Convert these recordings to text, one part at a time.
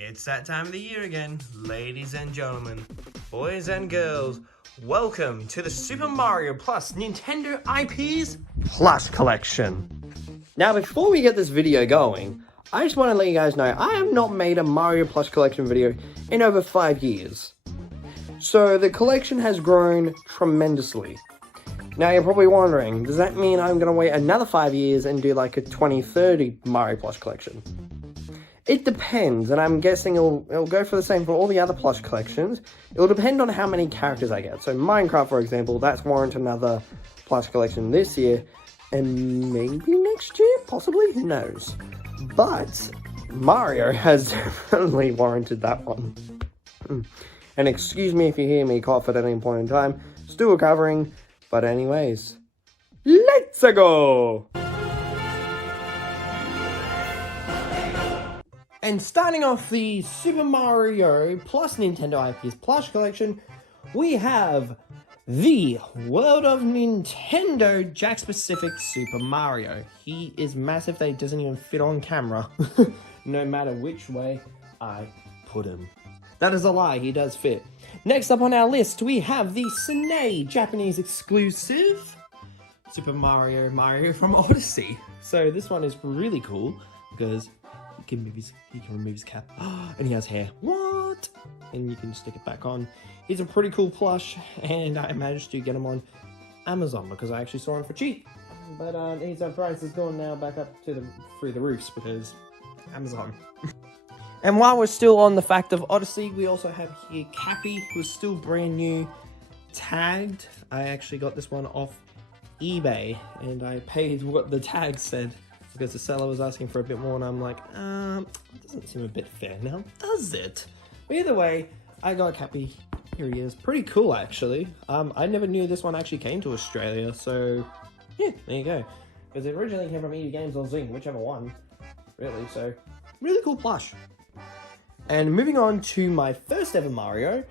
It's that time of the year again, ladies and gentlemen, boys and girls. Welcome to the Super Mario Plus Nintendo IPs Plush Collection. Now, before we get this video going, I just want to let you guys know I have not made a Mario Plush Collection video in over 5 years. So the collection has grown tremendously. Now you're probably wondering, does that mean I'm going to wait another 5 years and do like a 2030 Mario Plush Collection? It depends, and I'm guessing it'll go for the same for all the other plush collections. It'll depend on how many characters I get. So Minecraft, for example, that's warrant another plush collection this year, and maybe next year, possibly, who knows. But Mario has definitely warranted that one. And excuse me if you hear me cough at any point in time, still recovering, but anyways, let's go! And starting off the Super Mario plus Nintendo IPs Plush Collection, we have the World of Nintendo Jack-specific Super Mario. He is massive that he doesn't even fit on camera, no matter which way I put him. That is a lie, he does fit. Next up on our list, we have the SNES Japanese exclusive Super Mario from Odyssey. So this one is really cool because he can remove his cap, and he has hair. What? And you can stick it back on. He's a pretty cool plush, and I managed to get him on Amazon because I actually saw him for cheap. But his price is going now back up to through the roofs because Amazon. And while we're still on the fact of Odyssey, we also have here Cappy, who's still brand new, tagged. I actually got this one off eBay, and I paid what the tag said, because the seller was asking for a bit more, and I'm like, it doesn't seem a bit fair now, does it? But either way, I got Cappy. Here he is. Pretty cool, actually. I never knew this one actually came to Australia, so yeah, there you go. Because it originally came from ED Games or Zing, whichever one, really. So really cool plush. And moving on to my first ever Mario,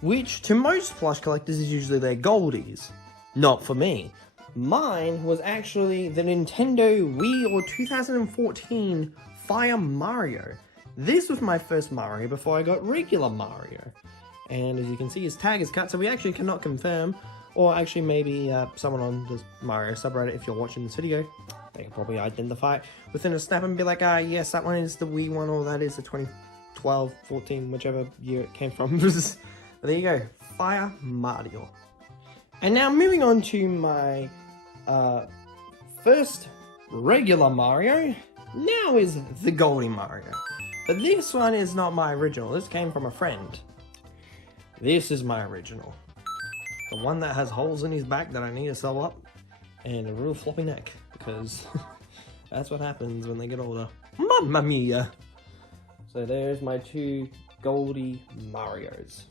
which to most plush collectors is usually their goldies. Not for me. Mine was actually the Nintendo Wii or 2014 Fire Mario. This was my first Mario before I got regular Mario. And as you can see, his tag is cut, so we actually cannot confirm. Or actually maybe someone on the Mario subreddit, if you're watching this video, they can probably identify it within a snap and be like, yes, that one is the Wii one, or that is the 2012, 14, whichever year it came from. But there you go, Fire Mario. And now moving on to my first regular Mario, now is the Goldie Mario. But this one is not my original, this came from a friend. This is my original. The one that has holes in his back that I need to sew up, and a real floppy neck, because that's what happens when they get older. Mamma mia! So there's my two Goldie Marios.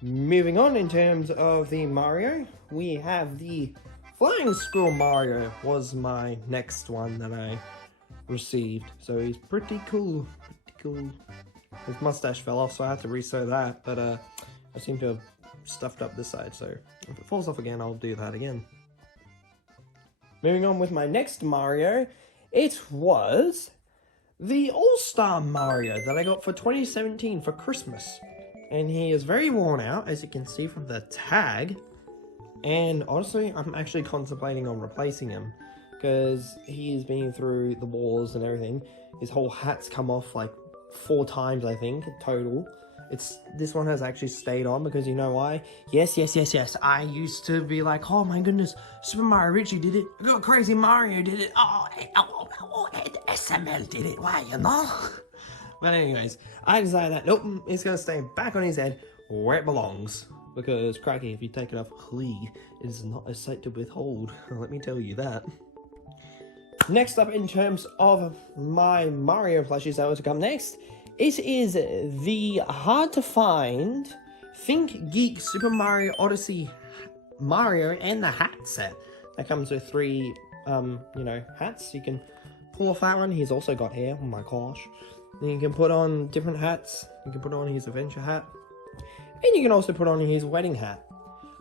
Moving on in terms of the Mario, we have the Flying Squirrel Mario was my next one that I received. So he's pretty cool, His mustache fell off, so I had to re-sew that, but I seem to have stuffed up this side, so if it falls off again, I'll do that again. Moving on with my next Mario, it was the All-Star Mario that I got for 2017 for Christmas. And he is very worn out, as you can see from the tag. And honestly, I'm actually contemplating on replacing him, because he's been through the wars and everything. His whole hat's come off like 4 times, I think, total. This one has actually stayed on, because you know why? Yes. I used to be like, oh my goodness, Super Mario Richie did it. Little Crazy Mario did it. And SML did it. Why, you know? But anyways, I decided that, nope, it's going to stay back on his head where it belongs. Because, cracky, if you take it off, it is not a sight to withhold. Let me tell you that. Next up, in terms of my Mario plushies that were to come next, it is the hard-to-find Think Geek Super Mario Odyssey Mario and the hat set. That comes with 3, hats. You can pull off that one. He's also got hair. Oh my gosh. Then you can put on different hats. You can put on his adventure hat. And you can also put on his wedding hat.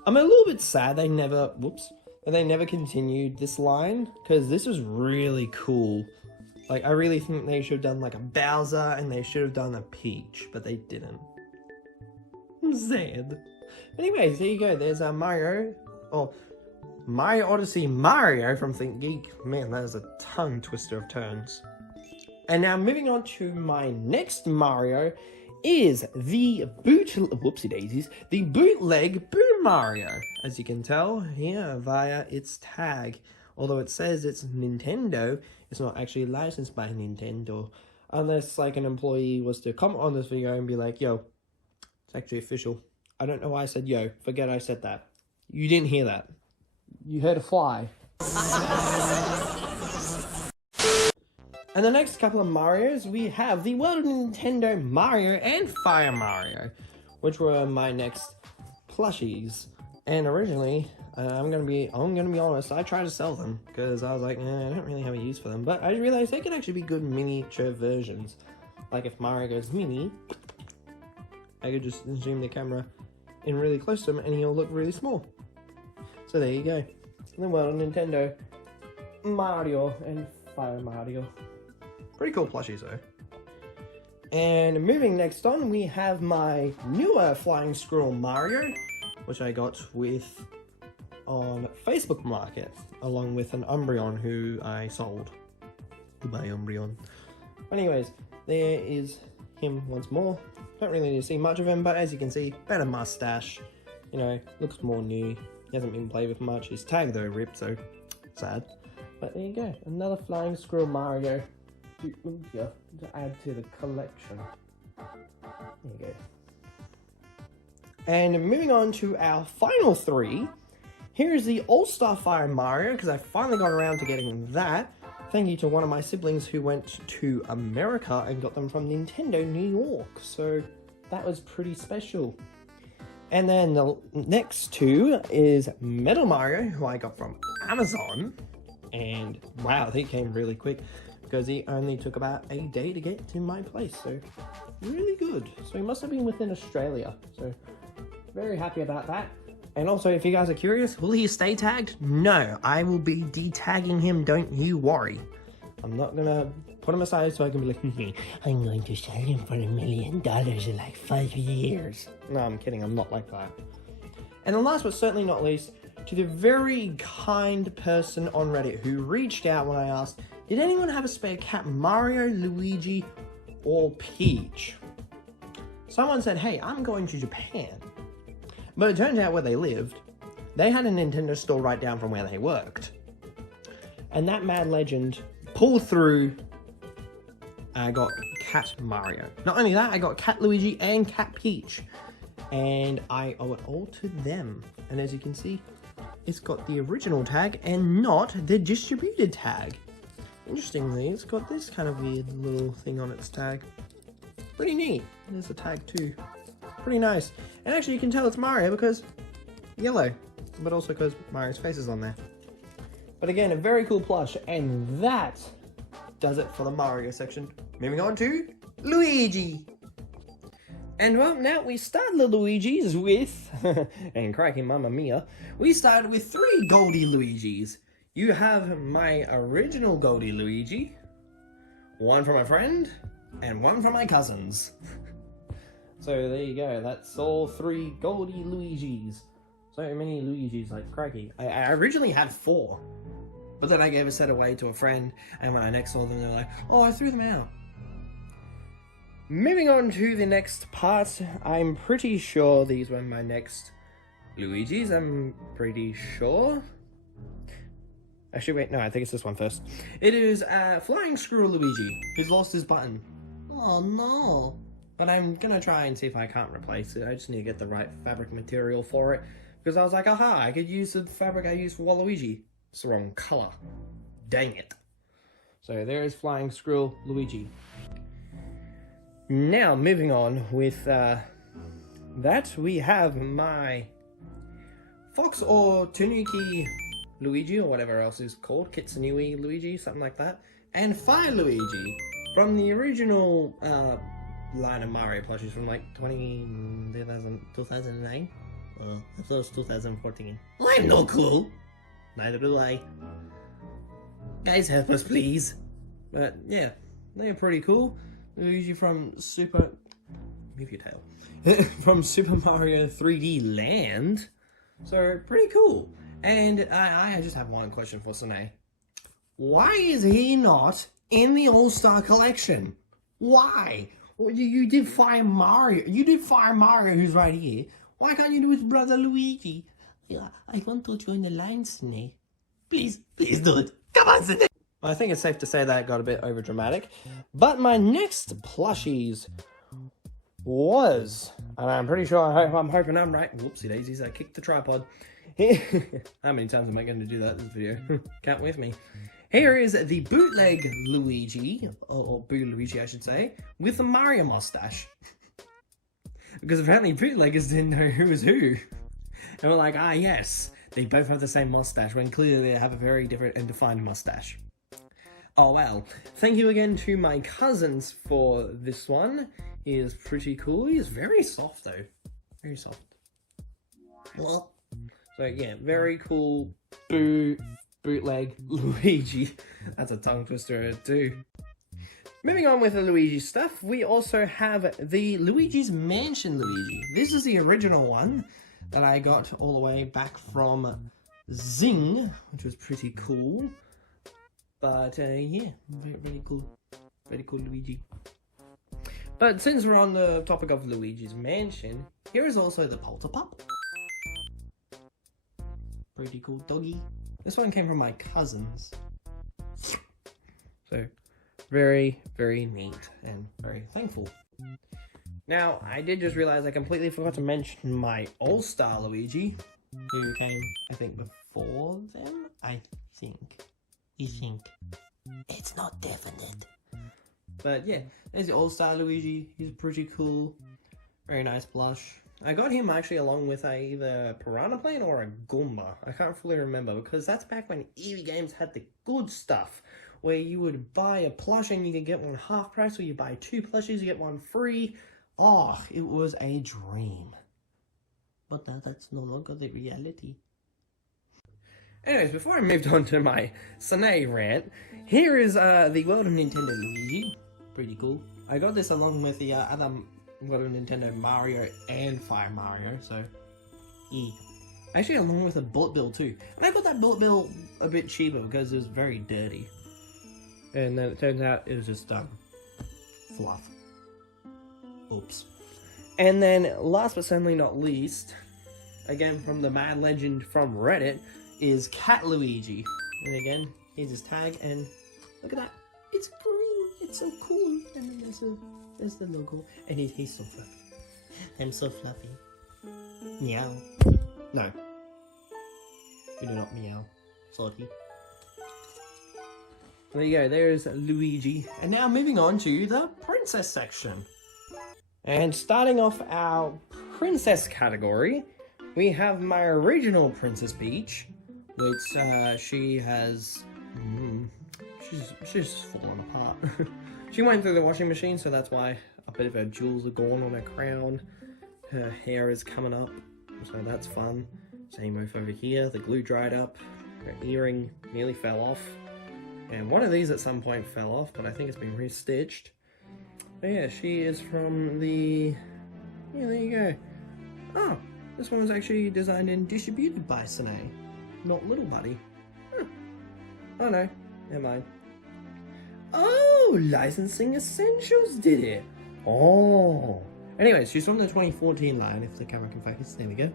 I'm a little bit sad they never continued this line, because this was really cool Like, I really think they should have done like a Bowser and they should have done a Peach, but they didn't. I'm sad. Anyways, there you go. There's Mario. Oh, Mario Odyssey Mario from Think Geek. Man, that is a tongue twister of turns. And now moving on to my next Mario is the whoopsie daisies, the bootleg Boom Mario. As you can tell here via its tag. Although it says it's Nintendo, it's not actually licensed by Nintendo. Unless like an employee was to comment on this video and be like, yo, it's actually official. I don't know why I said yo, forget I said that. You didn't hear that. You heard a fly. And the next couple of Marios, we have the World of Nintendo Mario and Fire Mario, which were my next plushies. And originally, I'm gonna be honest, I tried to sell them because I was like, I don't really have a use for them. But I realized they could actually be good miniature versions. Like if Mario goes mini, I could just zoom the camera in really close to him and he'll look really small. So there you go. The World of Nintendo Mario and Fire Mario. Pretty cool plushies though. And moving next on, we have my newer Flying Squirrel Mario, which I got with on Facebook Market, along with an Umbreon who I sold. Goodbye, Umbreon. Anyways, there is him once more. Don't really need to see much of him, but as you can see, better mustache. You know, looks more new. He hasn't been played with much. His tag though ripped, so sad. But there you go, another Flying Squirrel Mario to add to the collection. There you go. And moving on to our final three, here is the All-Star Fire Mario, because I finally got around to getting that. Thank you to one of my siblings who went to America and got them from Nintendo New York. So that was pretty special. And then the next two is Metal Mario, who I got from Amazon. And wow, he came really quick because he only took about a day to get to my place. So really good. So he must have been within Australia. So very happy about that. And also, if you guys are curious, will he stay tagged? No, I will be de-tagging him, don't you worry. I'm not gonna put him aside so I can be like, I'm going to sell him for $1 million in like 5 years. No, I'm kidding, I'm not like that. And then last but certainly not least, to the very kind person on Reddit who reached out when I asked, did anyone have a spare cat Mario, Luigi, or Peach? Someone said, hey, I'm going to Japan. But it turned out where they lived, they had a Nintendo store right down from where they worked. And that mad legend pulled through, I got Cat Mario. Not only that, I got Cat Luigi and Cat Peach. And I owe it all to them. And as you can see, it's got the original tag and not the distributed tag. Interestingly, it's got this kind of weird little thing on its tag. Pretty neat. There's a tag too. Pretty nice. And actually you can tell it's Mario because yellow, but also because Mario's face is on there. But again, a very cool plush, and that does it for the Mario section. Moving on to Luigi. And well, now we start the Luigis with, and crikey mamma mia, we started with 3 Goldie Luigis. You have my original Goldie Luigi, one from my friend, and one from my cousins. So there you go, that's all 3 Goldie Luigis. So many Luigis, like crikey. I originally had 4, but then I gave a set away to a friend, and when I next saw them, they were like, oh, I threw them out. Moving on to the next part, I'm pretty sure these were my next Luigis, I'm pretty sure. Actually, wait, no, I think it's this one first. It is Flying Squirrel Luigi, who's lost his button. Oh no. But I'm gonna try and see if I can't replace it. I just need to get the right fabric material for it. Because I was like, aha, I could use the fabric I used for Waluigi. It's the wrong color. Dang it. So there is Flying Squirrel Luigi. Now, moving on with that, we have my Fox or Tanuki Luigi, or whatever else is called, Kitsunui Luigi, something like that, and Fire Luigi from the original line of Mario plushies from like 2009. Well, I thought it was 2014. I have no clue. Neither do I. Guys, help us, please. But yeah, they're pretty cool. Luigi from move your tail. From Super Mario 3D Land. So, pretty cool. And I just have one question for Sine. Why is he not in the All-Star Collection? Why? Well, you did Fire Mario. You did Fire Mario, who's right here. Why can't you do his brother Luigi? Yeah, I want to join the line, Sine. Please do it. Come on, Sine. I think it's safe to say that got a bit over dramatic. But my next plushies was, and I'm pretty sure, I'm hoping I'm right. Whoopsie daisies, I kicked the tripod. How many times am I going to do that in this video? Count with me. Here is the bootleg Luigi, or Boo Luigi I should say, with the Mario mustache. Because apparently bootleggers didn't know who was who. And we're like, ah yes, they both have the same mustache, when clearly they have a very different and defined mustache. Oh well, thank you again to my cousins for this one. He is pretty cool. He is very soft though. Very soft. What? So yeah, very cool bootleg Luigi. That's a tongue twister too. Moving on with the Luigi stuff, we also have the Luigi's Mansion Luigi. This is the original one that I got all the way back from Zing, which was pretty cool. But yeah, very cool. Very cool Luigi. But since we're on the topic of Luigi's Mansion, here is also the Polterpup. Pretty cool doggy. This one came from my cousins. So, very neat and very thankful. Now, I did just realize I completely forgot to mention my All-Star Luigi, who came, I think, before them, I think. You think? It's not definite. But yeah, there's the All-Star Luigi. He's pretty cool. Very nice plush. I got him actually along with either Piranha Plane or a Goomba. I can't fully remember because that's back when EV Games had the good stuff. Where you would buy a plush and you could get one half price, or you buy two plushies, you get one free. Oh, it was a dream. But that's no longer the reality. Anyways, before I moved on to my Sine rant, here is the World of Nintendo Luigi. Pretty cool. I got this along with the other World of Nintendo Mario and Fire Mario, so yeah. Actually, along with a bullet bill too. And I got that bullet bill a bit cheaper because it was very dirty. And then it turns out it was just fluff. Oops. And then, last but certainly not least, again from the mad legend from Reddit, is Cat Luigi. And again, here's his tag, and look at that. It's green. It's so cool. And then there's the logo. And he's so fluffy. I'm so fluffy. Meow. No. You do not meow. Salty. There you go, there's Luigi. And now moving on to the princess section. And starting off our princess category, we have my original Princess Peach, which she has, she's fallen apart. She went through the washing machine, so that's why a bit of her jewels are gone on her crown. Her hair is coming up, so that's fun. Same move over here, the glue dried up, her earring nearly fell off. And one of these at some point fell off, but I think it's been restitched. But yeah, she is from the... Yeah, there you go. Oh, this one was actually designed and distributed by Sine, not Little Buddy. Huh. Oh no, never mind. Oh, Licensing Essentials did it. Oh. Anyways, she's from the 2014 line, if the camera can focus. There we go.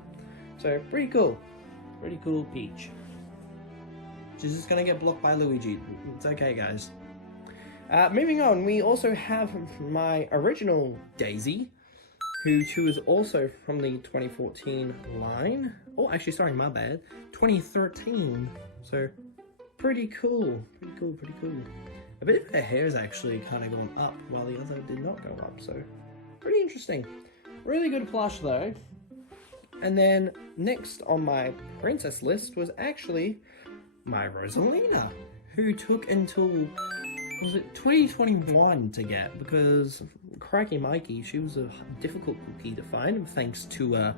So, pretty cool. Pretty cool Peach. She's just gonna get blocked by Luigi. It's okay, guys. Moving on, we also have my original Daisy, who is also from the 2014 line. Oh, actually, sorry, my bad. 2013. So, pretty cool. Pretty cool. A bit of her hair is actually kind of gone up, while the other did not go up. So, pretty interesting. Really good plush, though. And then, next on my princess list was actually my Rosalina, who took until, was it 2021 to get, because Cracky Mikey, she was a difficult cookie to find, thanks to a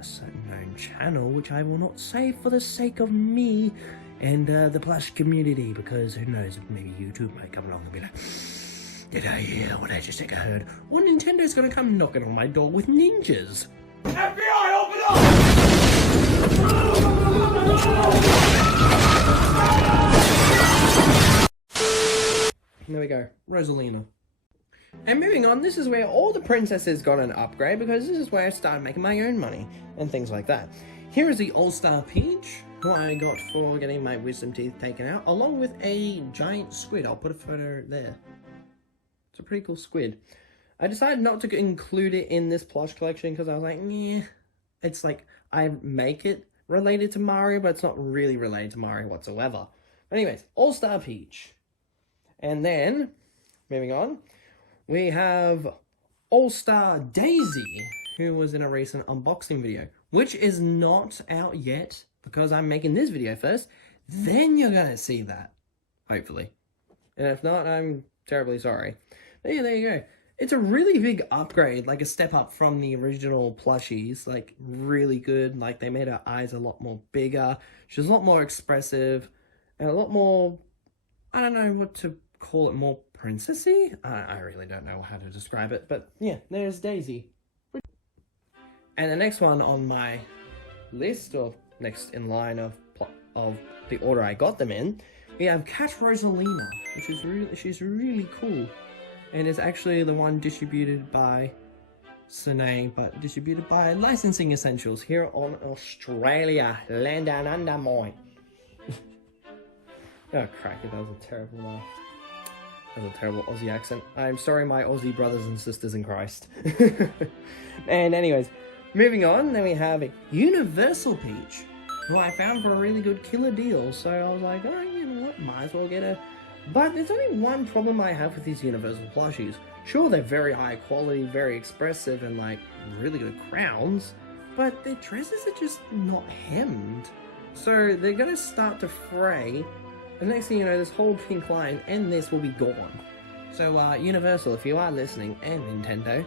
certain known channel, which I will not say for the sake of me and the plush community, because who knows, maybe YouTube might come along and be like, did I hear what I just heard? Well, Nintendo's gonna come knocking on my door with ninjas. FBI, open up! There we go, Rosalina. And moving on, this is where all the princesses got an upgrade, because this is where I started making my own money and things like that. Here is the All-Star Peach, who I got for getting my wisdom teeth taken out, along with a giant squid. I'll put a photo there. It's a pretty cool squid. I decided not to include it in this plush collection because I was like, yeah, it's like I make it related to Mario, but it's not really related to Mario whatsoever. But anyways, All-Star Peach. And then, moving on, we have All-Star Daisy, who was in a recent unboxing video, which is not out yet because I'm making this video first. Then you're going to see that, hopefully. And if not, I'm terribly sorry. But yeah, there you go. It's a really big upgrade, like a step up from the original plushies, like really good. Like they made her eyes a lot more bigger. She's a lot more expressive and a lot more, I don't know what to call it, more princessy? I really don't know how to describe it, but yeah, there's Daisy. And the next one on my list, or next in line of the order I got them in, we have Cat Rosalina, which is she's really cool. And it's actually the one distributed by Sine, but distributed by Licensing Essentials here on Australia, land down under mine. Oh, crack, that was a terrible laugh. That was a terrible Aussie accent. I'm sorry, my Aussie brothers and sisters in Christ. And anyways, moving on, then we have a Universal Peach, who I found for a really good killer deal. So I was like, oh, you know what, might as well get her. But there's only one problem I have with these Universal plushies. Sure, they're very high quality, very expressive, and like really good crowns, but their dresses are just not hemmed. So they're gonna start to fray. The next thing you know, this whole pink line and this will be gone. So Universal, if you are listening, and Nintendo,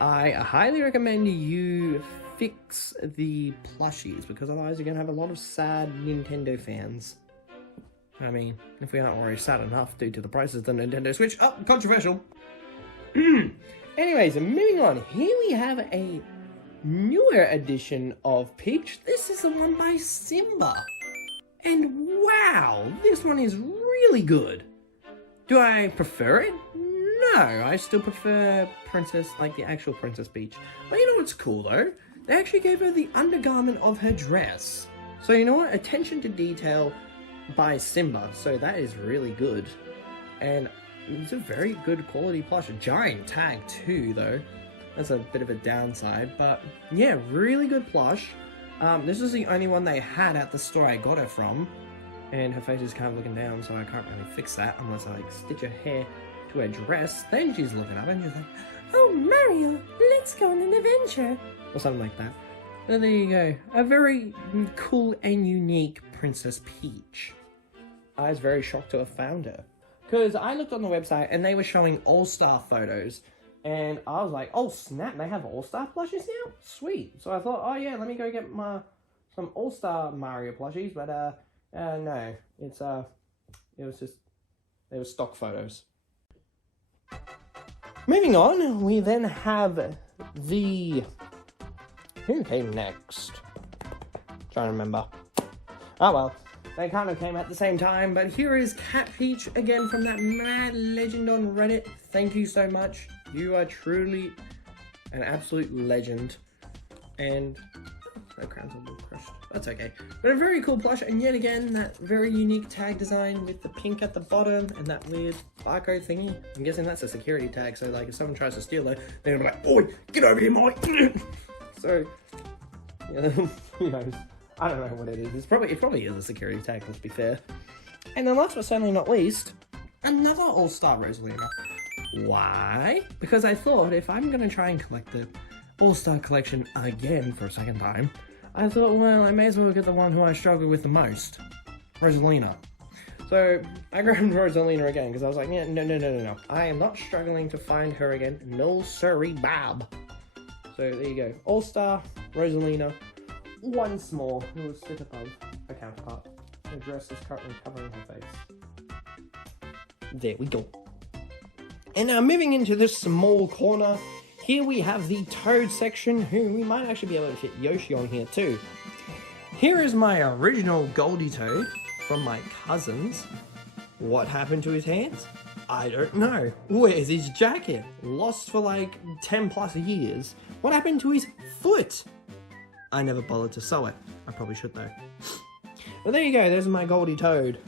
I highly recommend you fix the plushies, because otherwise you're going to have a lot of sad Nintendo fans. I mean, if we aren't already sad enough due to the prices of the Nintendo Switch. Oh, controversial. Anyways, moving on. Here we have a newer edition of Peach. This is the one by Simba. And wow, this one is really good. Do I prefer it? No, I still prefer Princess, like the actual Princess Peach. But you know what's cool though? They actually gave her the undergarment of her dress. So you know what? Attention to detail by Simba. So that is really good. And it's a very good quality plush. A giant tag too though. That's a bit of a downside. But yeah, really good plush. This is the only one they had at the store I got her from, and her face is kind of looking down, so I can't really fix that unless I like stitch her hair to her dress. Then she's looking up and she's like, "Oh Mario, let's go on an adventure," or something like that. So there you go, a very cool and unique Princess Peach. I was very shocked to have found her, because I looked on the website and they were showing all-star photos. And I was like, oh snap, they have All-Star plushies now? Sweet. So I thought, oh yeah, let me go get some All-Star Mario plushies, but no. They were stock photos. Moving on, we then have who came next? Trying to remember. Oh well, they kind of came at the same time, but here is Cat Peach again from that mad legend on Reddit. Thank you so much. You are truly an absolute legend. And no crowns will be crushed. That's okay. But a very cool plush, and yet again that very unique tag design with the pink at the bottom and that weird barcode thingy. I'm guessing that's a security tag, so like if someone tries to steal it, they're gonna be like, "Oi, get over here, mate!" So yeah, who knows? I don't know what it is. It probably is a security tag, let's be fair. And then last but certainly not least, another All-Star Rosalina. Why? Because I thought if I'm going to try and collect the All-Star collection again for a second time, I thought, well, I may as well get the one who I struggle with the most, Rosalina. So I grabbed Rosalina again because I was like, yeah, no. I am not struggling to find her again. No siree, Bob. So there you go. All-Star, Rosalina, once more, who will sit above her counterpart. The dress is currently covering her face. There we go. And now moving into this small corner, here we have the Toad section, who we might actually be able to fit Yoshi on here too. Here is my original Goldie Toad from my cousins. What happened to his hands? I don't know. Where's his jacket? Lost for like 10 plus years. What happened to his foot? I never bothered to sew it. I probably should though. Well, there you go. There's my Goldie Toad.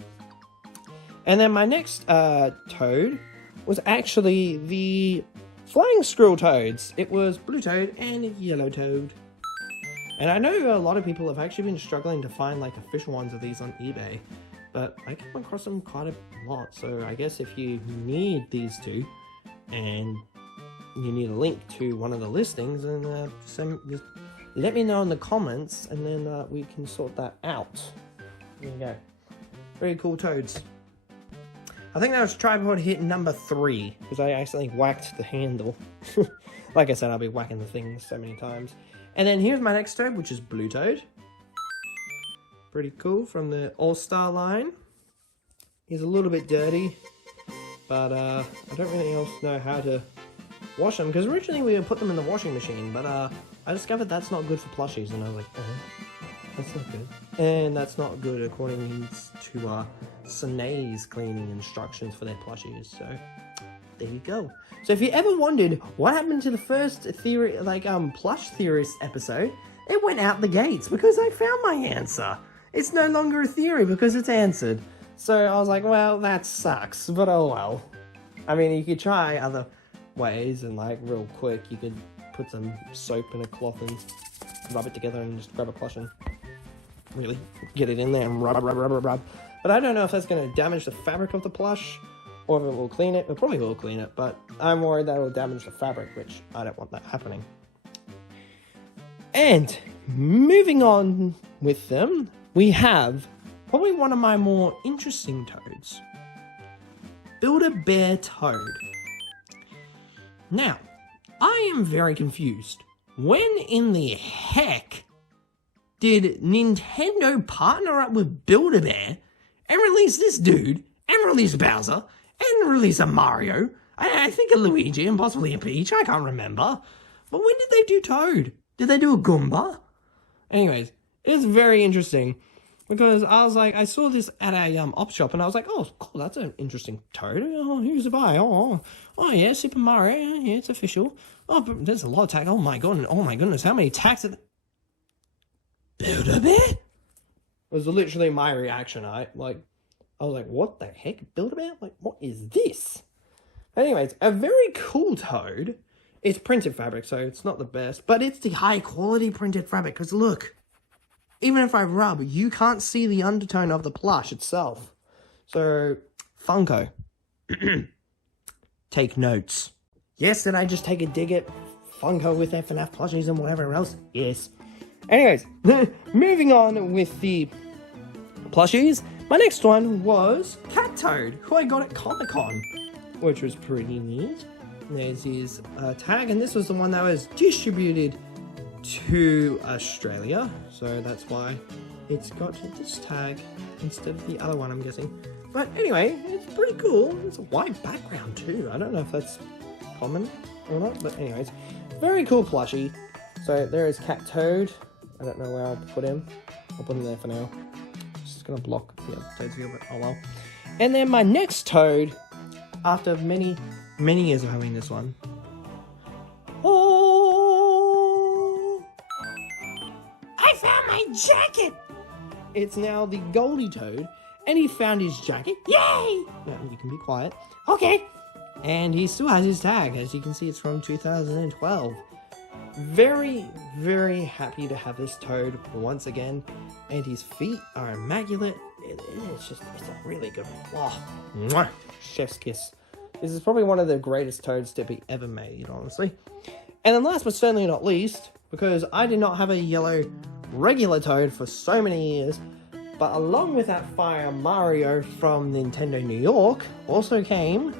And then my next Toad was actually the Flying Squirrel Toads. It was Blue Toad and Yellow Toad. And I know a lot of people have actually been struggling to find like official ones of these on eBay, but I come across them quite a lot. So I guess if you need these two and you need a link to one of the listings, and just let me know in the comments, and then we can sort that out. There you go. Very cool toads. I think that was tripod hit number 3, because I accidentally whacked the handle. Like I said, I'll be whacking the things so many times. And then here's my next toad, which is Blue Toad. Pretty cool, from the All-Star line. He's a little bit dirty, but I don't really else know how to wash them, because originally we would put them in the washing machine, but I discovered that's not good for plushies, and I was like, that's not good. And that's not good according to Sinead's cleaning instructions for their plushies, so there you go. So if you ever wondered what happened to the first theory, plush theorist episode, it went out the gates because I found my answer. It's no longer a theory because it's answered. So I was like, well, that sucks, but oh well. I mean, you could try other ways, and like real quick, you could put some soap in a cloth and rub it together and just grab a plush and really get it in there and rub. But I don't know if that's going to damage the fabric of the plush, or if it will clean it. It probably will clean it, but I'm worried that it will damage the fabric, which I don't want that happening. And moving on with them, we have probably one of my more interesting toads. Build-A-Bear Toad. Now, I am very confused. When in the heck did Nintendo partner up with Build-A-Bear and release this dude, and release Bowser, and release a Mario, I think a Luigi, and possibly a Peach, I can't remember. But when did they do Toad? Did they do a Goomba? Anyways, it's very interesting, because I was like, I saw this at a op shop, and I was like, oh, cool, that's an interesting Toad. Oh, who's to buy? Oh yeah, Super Mario, yeah, it's official. Oh, but there's a lot of tags. Oh my goodness, how many tags are there? Build-A-Bear? Was literally my reaction. I was like, what the heck? Build-A-Bear? Like, what is this? Anyways, a very cool Toad. It's printed fabric, so it's not the best, but it's the high quality printed fabric, because look, even if I rub, you can't see the undertone of the plush itself. So, Funko, take notes. Yes, did I just take a dig at Funko with their FNAF plushies and whatever else? Yes. Anyways, moving on with the plushies, my next one was Cat Toad, who I got at Comic-Con, which was pretty neat. There's his tag, and this was the one that was distributed to Australia, so that's why it's got this tag instead of the other one, I'm guessing. But anyway, it's pretty cool. It's a white background too. I don't know if that's common or not, but anyways, very cool plushie. So there is Cat Toad. I don't know where I'll put him. I'll put him there for now. Just gonna block the other Toad's view, but oh well. And then my next Toad, after many years of having this one. Oh! I found my jacket! It's now the Goldie Toad, and he found his jacket. Yay! No, you can be quiet. Okay. And he still has his tag. As you can see, it's from 2012. Very, very happy to have this Toad once again. And his feet are immaculate. It's a really good one. Oh, mwah, chef's kiss. This is probably one of the greatest Toads to be ever made, honestly. And then last but certainly not least, because I did not have a yellow regular Toad for so many years, but along with that Fire Mario from Nintendo New York, also came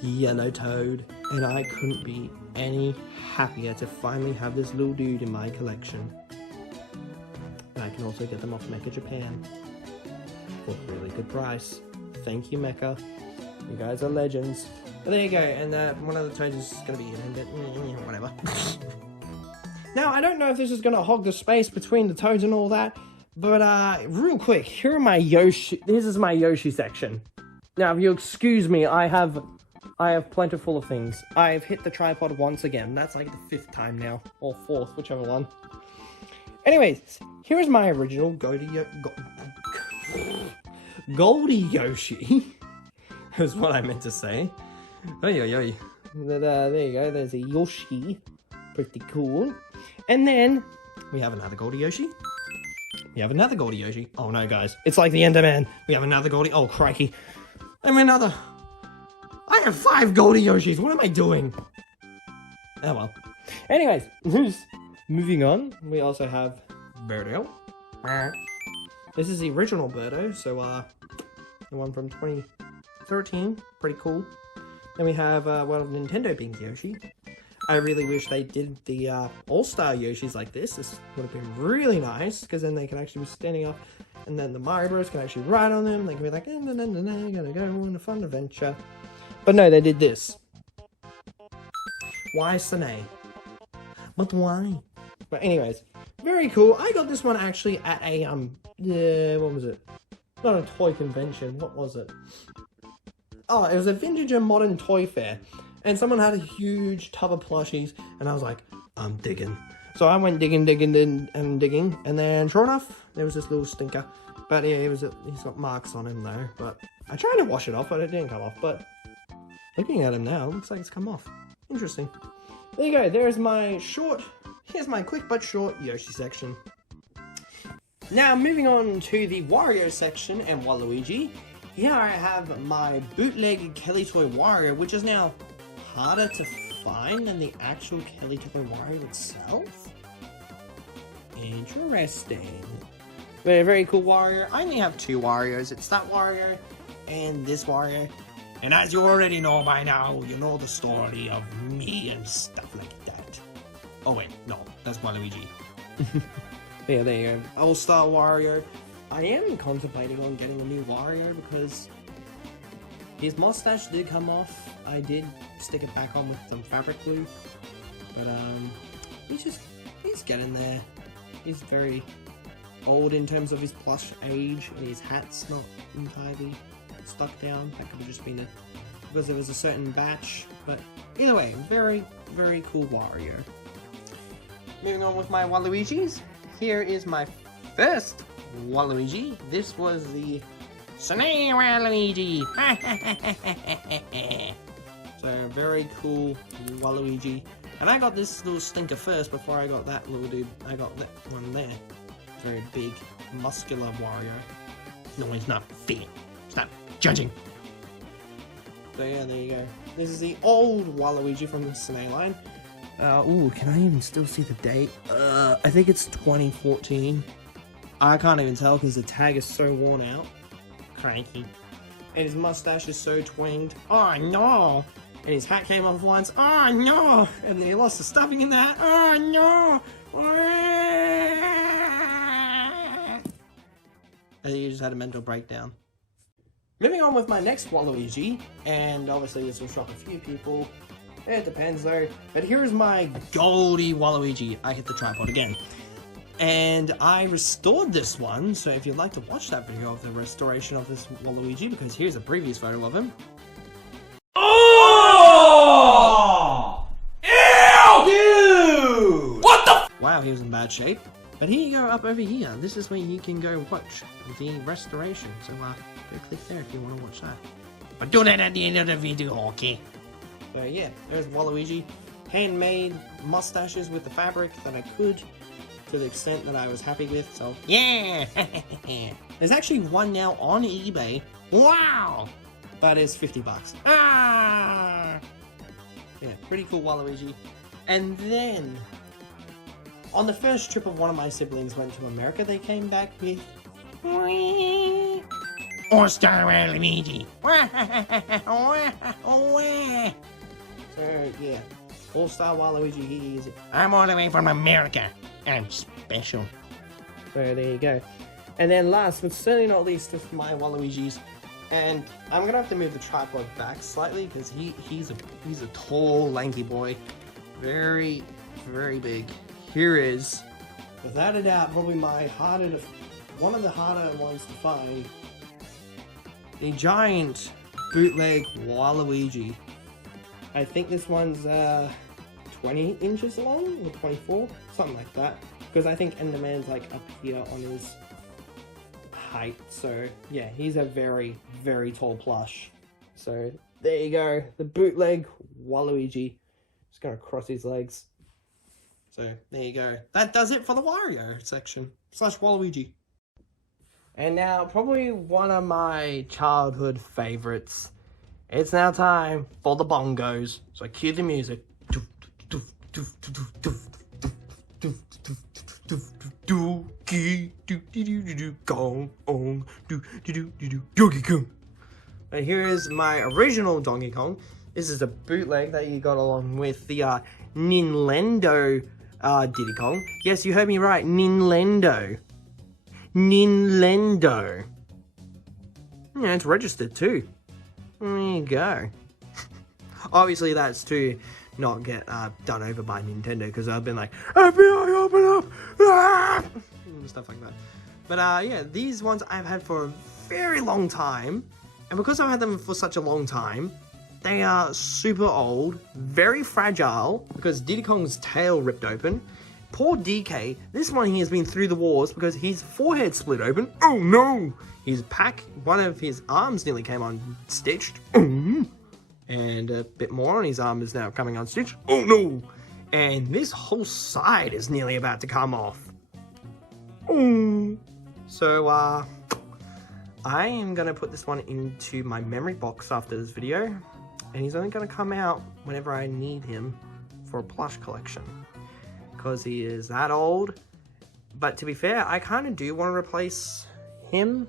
Yellow Toad. And I couldn't be any happier to finally have this little dude in my collection. And I can can also get them off Mecca Japan for a really good price. Thank you, Mecca. You guys are legends. But there you go, and one of the toads is going to be in it, whatever. Now, I don't know if this is going to hog the space between the toads and all that, but real quick, here are my Yoshi. This is my Yoshi section. Now, if you excuse me, I have plentiful of things. I've hit the tripod once again. That's like the 5th time now, or 4th, whichever one. Anyways, here's my original Goldie Yoshi. Is what I meant to say. There you go, there's a Yoshi. Pretty cool. And then, we have another Goldie Yoshi. We have another Goldie Yoshi. Oh no, guys. It's like the Enderman. We have another Goldie. Oh, crikey. I have 5 Goldie Yoshis. What am I doing? Oh, well. Anyways, moving on. We also have Birdo. This is the original Birdo. So, the one from 2013. Pretty cool. Then we have, Nintendo Pink Yoshi. I really wish they did the All-Star Yoshis like this. This would have been really nice, because then they can actually be standing up, and then the Mario Bros can actually ride on them. They can be like, gonna go on a fun adventure. But no, they did this. Why Sine? But why? But anyways, very cool. I got this one actually at a, what was it? Not a toy convention, what was it? Oh, it was a vintage and modern toy fair. And someone had a huge tub of plushies, and I was like, I'm digging. So I went digging, and then sure enough, there was this little stinker. But yeah, he's got marks on him though. But I tried to wash it off, but it didn't come off. But looking at him now, it looks like it's come off. Interesting. There you go, here's my quick but short Yoshi section. Now, moving on to the Wario section and Waluigi. Here I have my bootleg Kelly Toy Wario, which is now harder to find than the actual Kelly Toy Wario itself. Interesting. But a very cool Wario. I only have 2 Warios. It's that Wario and this Wario. And as you already know by now, you know the story of me and stuff like that. Oh wait, no, that's Waluigi. Yeah, there you go. All-Star Wario. I am contemplating on getting a new Wario because his mustache did come off. I did stick it back on with some fabric glue, but he's getting there. He's very old in terms of his plush age, and his hat's not entirely stuck down. That could have just been because it was a certain batch, but either way, very, very cool Wario. Moving on with my Waluigis. Here is my first Waluigi. This was the Sine Waluigi. So very cool Waluigi. And I got this little stinker first before I got that little dude. I got that one there. Very big, muscular Wario. No, he's not fit. Stop judging. So yeah, there you go. This is the old Waluigi from the Sine line. Ooh, can I even still see the date? I think it's 2014. I can't even tell because the tag is so worn out. Cranky. And his mustache is so twinged. Oh no! And his hat came off once. Oh no! And then he lost the stuffing in the hat. Oh no! I think he just had a mental breakdown. Moving on with my next Waluigi, and obviously this will shock a few people. It depends though. But here's my Goldie Waluigi. I hit the tripod again. And I restored this one, so if you'd like to watch that video of the restoration of this Waluigi, because here's a previous photo of him. Oh! Ew! Dude! What the? Wow, he was in bad shape. But here you go, up over here. This is where you can go watch the restoration. So go click there if you want to watch that. But do that at the end of the video, okay? So yeah, there's Waluigi. Handmade mustaches with the fabric that I could, to the extent that I was happy with, so yeah! There's actually one now on eBay. Wow! But it's 50 bucks. Ah! Yeah, pretty cool Waluigi. And then, on the first trip of one of my siblings went to America, they came back with All-Star Waluigi. So yeah, All-Star Waluigi, he is. I'm all the way from America, and I'm special. So there you go. And then last, but certainly not least, with my Waluigis. And I'm gonna have to move the tripod back slightly because he's a tall, lanky boy, very, very big. Here is, without a doubt, probably one of the harder ones to find. The giant bootleg Waluigi. I think this one's 20 inches long or 24, something like that. Because I think Enderman's like up here on his height. So yeah, he's a very, very tall plush. So there you go, the bootleg Waluigi. Just gonna cross his legs. So there you go. That does it for the Wario section / Waluigi. And now probably one of my childhood favorites. It's now time for the bongos. So cue the music. And here is my original Donkey Kong. This is a bootleg that you got along with the Nintendo Diddy Kong. Yes, you heard me right, Nintendo. Nintendo. Yeah, it's registered too. There you go. Obviously, that's to not get done over by Nintendo, because I've been like, FBI, open up! Ah! And stuff like that. But yeah, these ones I've had for a very long time. And because I've had them for such a long time, they are super old, very fragile, because Diddy Kong's tail ripped open. Poor DK, this one he has been through the wars because his forehead split open. Oh no! One of his arms nearly came unstitched. And a bit more on his arm is now coming unstitched. Oh no! And this whole side is nearly about to come off. Oh. So, I am going to put this one into my memory box after this video. And he's only going to come out whenever I need him for a plush collection. Because he is that old. But to be fair, I kind of do want to replace him.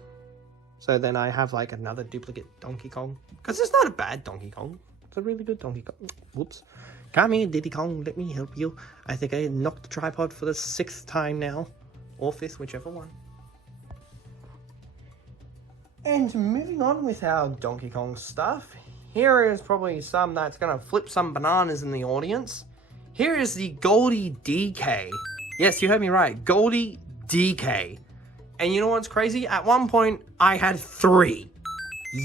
So then I have like another duplicate Donkey Kong. Because it's not a bad Donkey Kong. It's a really good Donkey Kong. Whoops. Come here, Diddy Kong. Let me help you. I think I knocked the tripod for the 6th time now. Or 5th, whichever one. And moving on with our Donkey Kong stuff. Here is probably some that's going to flip some bananas in the audience. Here is the Goldie DK. Yes, you heard me right. Goldie DK. And you know what's crazy? At one point, I had 3.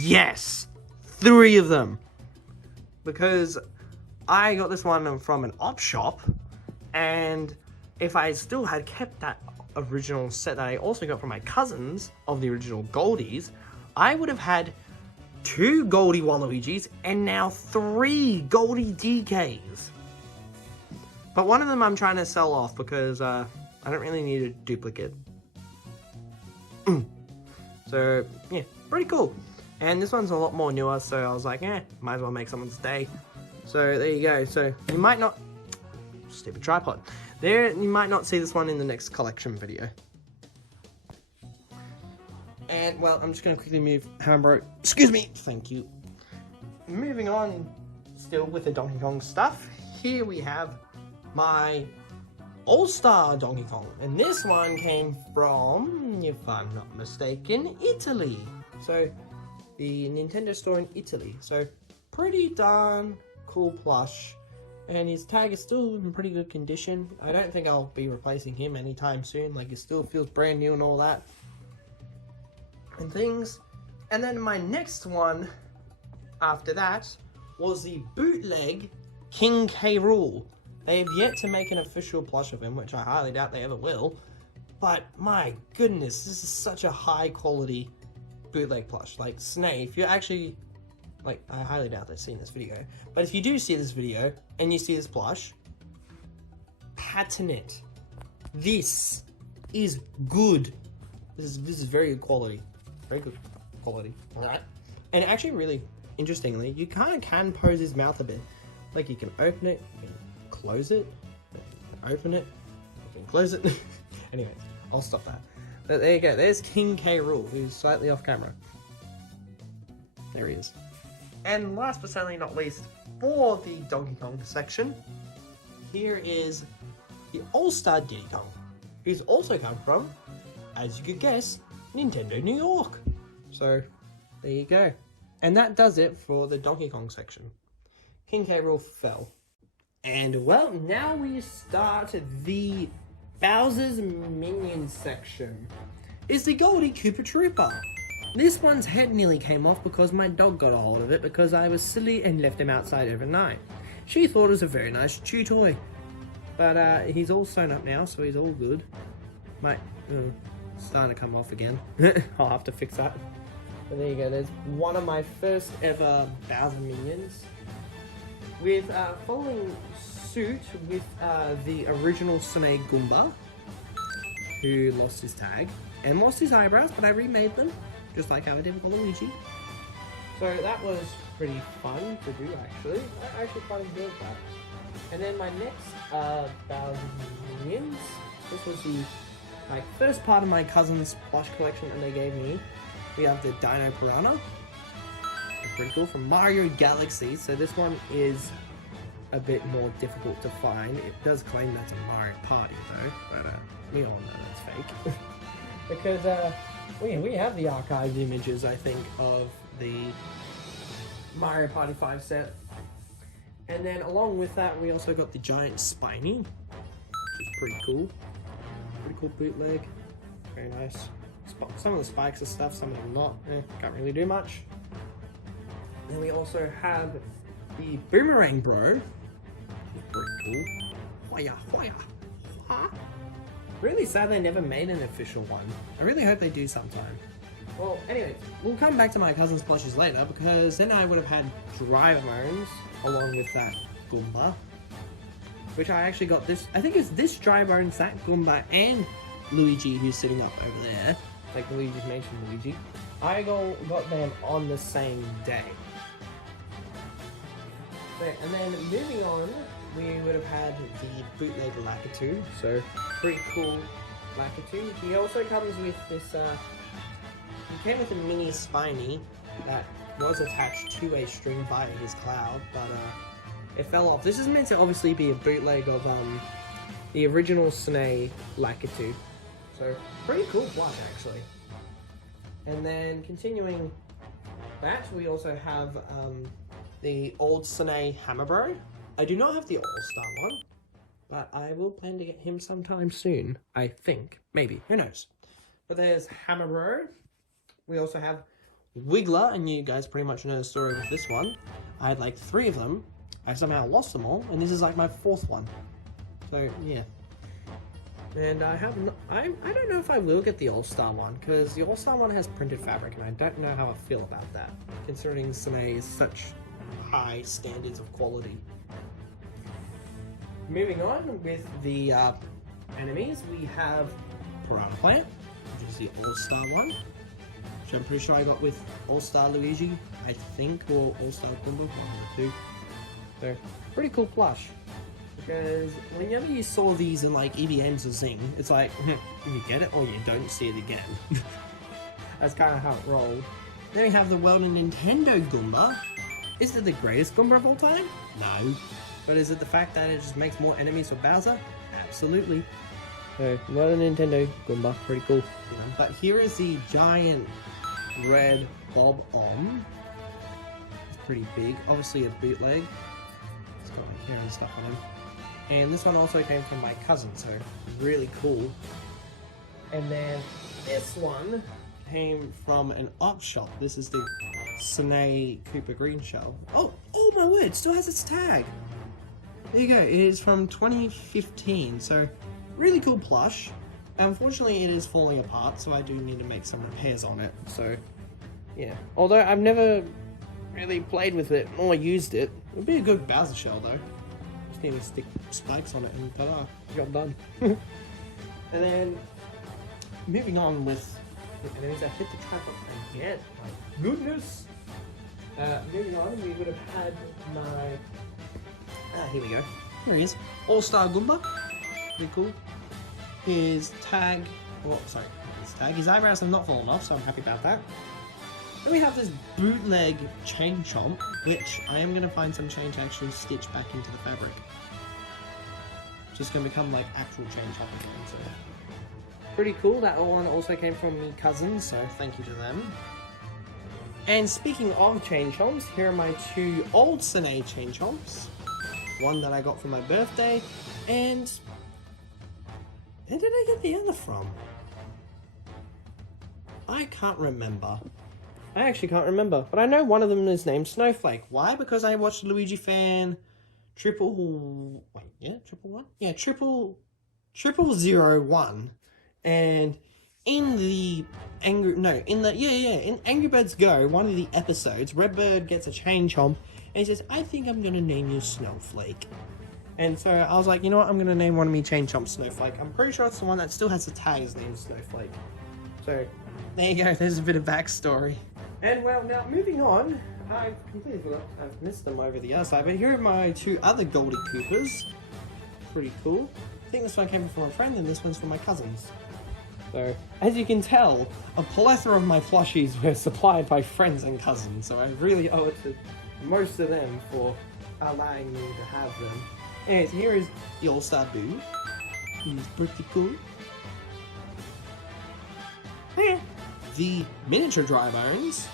Yes, 3 of them. Because I got this one from an op shop. And if I still had kept that original set that I also got from my cousins of the original Goldies, I would have had 2 Goldie Waluigis and now 3 Goldie DKs. But one of them I'm trying to sell off because I don't really need a duplicate. So, yeah, pretty cool. And this one's a lot more newer, so I was like, might as well make someone's day. So, there you go. So, you might not... Stupid tripod. You might not see this one in the next collection video. And, well, I'm just going to quickly move Hambro. Excuse me. Thank you. Moving on, still with the Donkey Kong stuff. Here we have my All-Star Donkey Kong. And this one came from, if I'm not mistaken, Italy. So, the Nintendo store in Italy. So, pretty darn cool plush. And his tag is still in pretty good condition. I don't think I'll be replacing him anytime soon. Like, it still feels brand new and all that. And things. And then my next one after that was the bootleg King K. Rool. They have yet to make an official plush of him, which I highly doubt they ever will. But my goodness, this is such a high quality bootleg plush. Like, Snay, if you actually, like, I highly doubt they've seen this video. But if you do see this video and you see this plush, patent it. This is good. This is very good quality. Very good quality. Alright. And actually, really interestingly, you kind of can pose his mouth a bit. Like, you can open it, you can close it, you can open it, you can close it. Anyways, I'll stop that. But there you go. There's King K. Rool, who's slightly off camera. There he is. And last but certainly not least, for the Donkey Kong section, here is the All-Star Diddy Kong, who's also come from as you could guess, Nintendo New York. So, there you go. And that does it for the Donkey Kong section. King K. Rool fell. And, well, now we start the Bowser's Minions section. It's the Goldie Koopa Trooper. This one's head nearly came off because my dog got a hold of it because I was silly and left him outside overnight. She thought it was a very nice chew toy. But he's all sewn up now, so he's all good. Might, starting to come off again. I'll have to fix that. But there you go, there's one of my first ever Bowser Minions. With following suit with the original Sine Goomba, who lost his tag and lost his eyebrows, but I remade them, just like how I did with Luigi. So that was pretty fun to do, actually. I actually quite enjoyed that. And then my next Bowser Minions, this was the first part of my cousin's plush collection that they gave me. We have the Dino Piranha. It's pretty cool, from Mario Galaxy. So this one is a bit more difficult to find. It does claim that's a Mario Party though, but we all know that's fake. Because we have the archived images, I think, of the Mario Party 5 set. And then along with that, we also got the giant Spiny, which is pretty cool. Pretty cool bootleg. Very nice. Some of the spikes and stuff, some of them not. Can't really do much. Then we also have the Boomerang Bro, which is pretty cool. Hoya, hoya, ha. Really sad they never made an official one. I really hope they do sometime. Well, anyway, we'll come back to my cousin's plushes later because then I would have had dry bones along with that Goomba, which I actually got this. I think it's this dry bones, that Goomba, and Luigi, who's sitting up over there. Like Luigi's mentioned Luigi. I got them on the same day. And then moving on, we would have had the bootleg Lakitu. So pretty cool Lakitu. He also comes with this. He came with a mini Spiny that was attached to a string via his cloud, but it fell off. This is meant to obviously be a bootleg of the original Sine Lakitu. So, pretty cool plush, actually. And then, continuing that, we also have the old Sine Hammerbro. I do not have the All-Star one, but I will plan to get him sometime soon, I think. Maybe. Who knows? But there's Hammerbro. We also have Wiggler, and you guys pretty much know the story with this one. I had like 3 of them. I somehow lost them all, and this is like my 4th one. So, yeah. And I don't know if I will get the All-Star one, because the All-Star one has printed fabric, and I don't know how I feel about that, considering Sine is such high standards of quality. Moving on with the enemies, we have Piranha Plant, which is the All-Star one, which I'm pretty sure I got with All-Star Luigi, I think, or All-Star Goomba, one of the 2. So, pretty cool plush. Because whenever you saw these in like EBMs or Zing, it's like, you get it or you don't see it again. That's kind of how it rolled. Then we have the World of Nintendo Goomba. Is it the greatest Goomba of all time? No. But is it the fact that it just makes more enemies for Bowser? Absolutely. So, World of Nintendo Goomba, pretty cool. But here is the giant red Bob Om. It's pretty big. Obviously a bootleg. It's got my hair and stuff on him. And this one also came from my cousin, so really cool. And then this one came from an op shop. This is the Sine Koopa Green Shell. Oh my word, it still has its tag. There you go, it is from 2015, so really cool plush. Unfortunately, it is falling apart, so I do need to make some repairs on it, so yeah. Although I've never really played with it or used it. It would be a good Bowser shell though. Just need to stick spikes on it and ta-da, job done. And then, moving on with the enemies, I hit the trap up again. My goodness! Moving on, we would have had my... here we go. Here he is. All-Star Goomba. Pretty cool. His tag... Well, sorry, not his tag. His eyebrows have not fallen off, so I'm happy about that. Then we have this bootleg Chain Chomp, which I am going to find some chain to actually stitch back into the fabric. Just going to become like actual Chain Chomp again, so pretty cool. That one also came from me cousins, so thank you to them. And speaking of chain chomps, here are my 2 old Sine chain chomps. One that I got for my birthday, and where did I get the other from? I can't remember. I actually can't remember, but I know one of them is named Snowflake. Why? Because I watched Luigi Fan Triple 0001, and in Angry Birds Go, one of the episodes, Redbird gets a chain chomp, and he says, "I think I'm gonna name you Snowflake." And so I was like, you know what, I'm gonna name one of me chain chomps Snowflake. I'm pretty sure it's the one that still has the tag as named Snowflake. So there you go. There's a bit of backstory. And well, now moving on, I completely forgot. I've missed them over the other side, but here are my 2 other Goldie Koopas. Pretty cool. I think this one came from a friend, and this one's from my cousins. So, as you can tell, a plethora of my plushies were supplied by friends and cousins, so I really owe it to most of them for allowing me to have them. Anyways, here is the All-Star Boo. He's pretty cool. The miniature dry bones,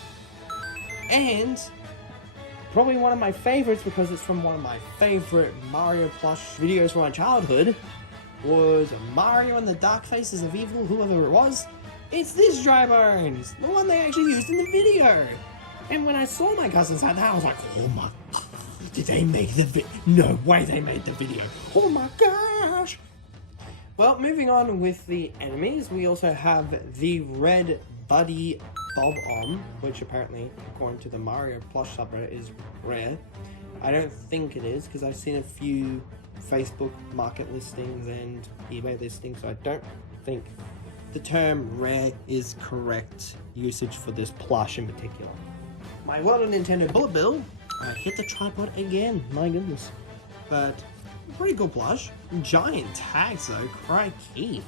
and probably one of my favorites because it's from one of my favorite Mario plush videos from my childhood, was Mario and the Dark Faces of Evil, whoever it was. It's this dry bones, the one they actually used in the video. And when I saw my cousins had that, I was like, oh my god, did they make the video? No way they made the video. Oh my gosh. Well, moving on with the enemies, we also have the Red Buddy Bob-omb, which apparently, according to the Mario plush subreddit, is rare. I don't think it is, because I've seen a few Facebook market listings and eBay listings, so I don't think the term rare is correct usage for this plush in particular. My World of Nintendo Bullet Bill, I hit the tripod again, my goodness. But pretty cool plush. Giant tags though, crikey.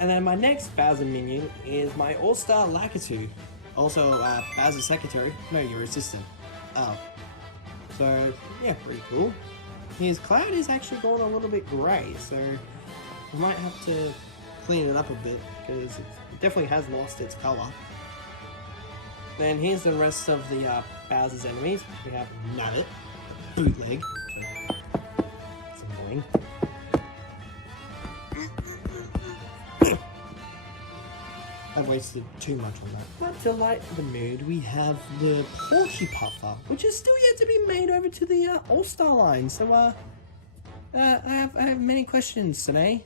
And then my next Bowser minion is my All-Star Lakitu. Also, Bowser's secretary. No, your assistant. Oh. So, yeah, pretty cool. His cloud is actually going a little bit grey, so I might have to clean it up a bit because it definitely has lost its colour. Then here's the rest of the Bowser's enemies. We have Nabbit, Bootleg. It's annoying. I've wasted too much on that. But to lighten the mood, we have the Porcupuffer, which is still yet to be made over to the All-Star line. So, I have many questions today.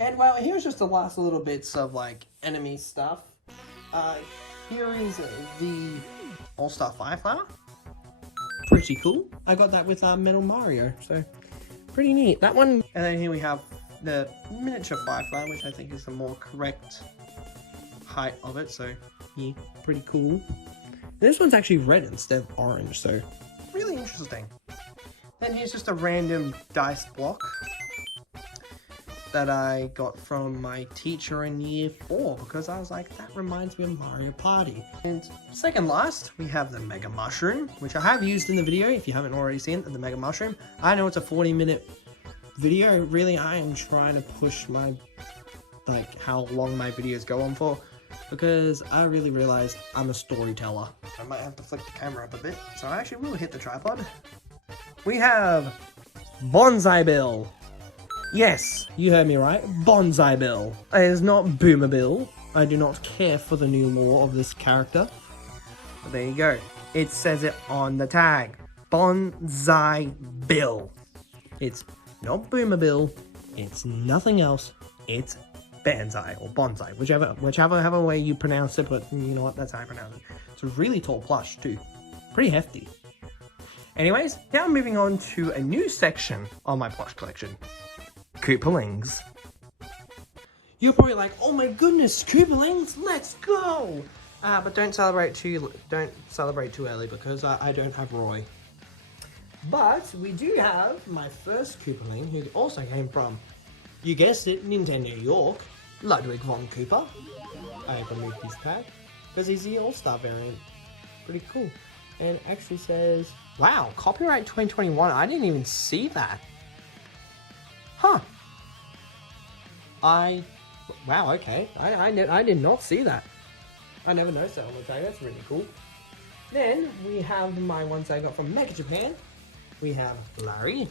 And well, here's just the last little bits of like enemy stuff. Here is the All-Star Fireflower. Pretty cool. I got that with Metal Mario, so pretty neat. That one. And then here we have the miniature Fireflower, which I think is the more correct height of it, so yeah, pretty cool. This one's actually red instead of orange, so really interesting. Then here's just a random dice block that I got from my teacher in year 4 because I was like, that reminds me of Mario Party. And second last, we have the Mega Mushroom, which I have used in the video if you haven't already seen the Mega Mushroom. I know it's a 40-minute video. Really, I am trying to push my, like, how long my videos go on for, because I really realized I'm a storyteller. I might have to flick the camera up a bit, so I actually will hit the tripod. We have Bonsai Bill. Yes, you heard me right, Bonsai Bill. It is not Boomer Bill. I do not care for the new lore of this character. But there you go. It says it on the tag. Bonsai Bill. It's not Boomer Bill. It's nothing else. It's Banzai or Bonsai, whichever way you pronounce it, but you know what, that's how I pronounce it. It's a really tall plush too. Pretty hefty. Anyways, now I'm moving on to a new section on my plush collection. Koopalings. You're probably like, oh my goodness, Koopalings, let's go! But don't celebrate too early because I don't have Roy. But we do have my first Koopaling, who also came from, you guessed it, Nintendo New York, Ludwig von Koopa. I removed his tag because he's the All-Star variant. Pretty cool. And it actually says, wow, copyright 2021. I didn't even see that. Huh. I Wow, okay. I did not see that. I never noticed that on the tag. That's really cool. Then we have my ones I got from Mega Japan. We have Larry.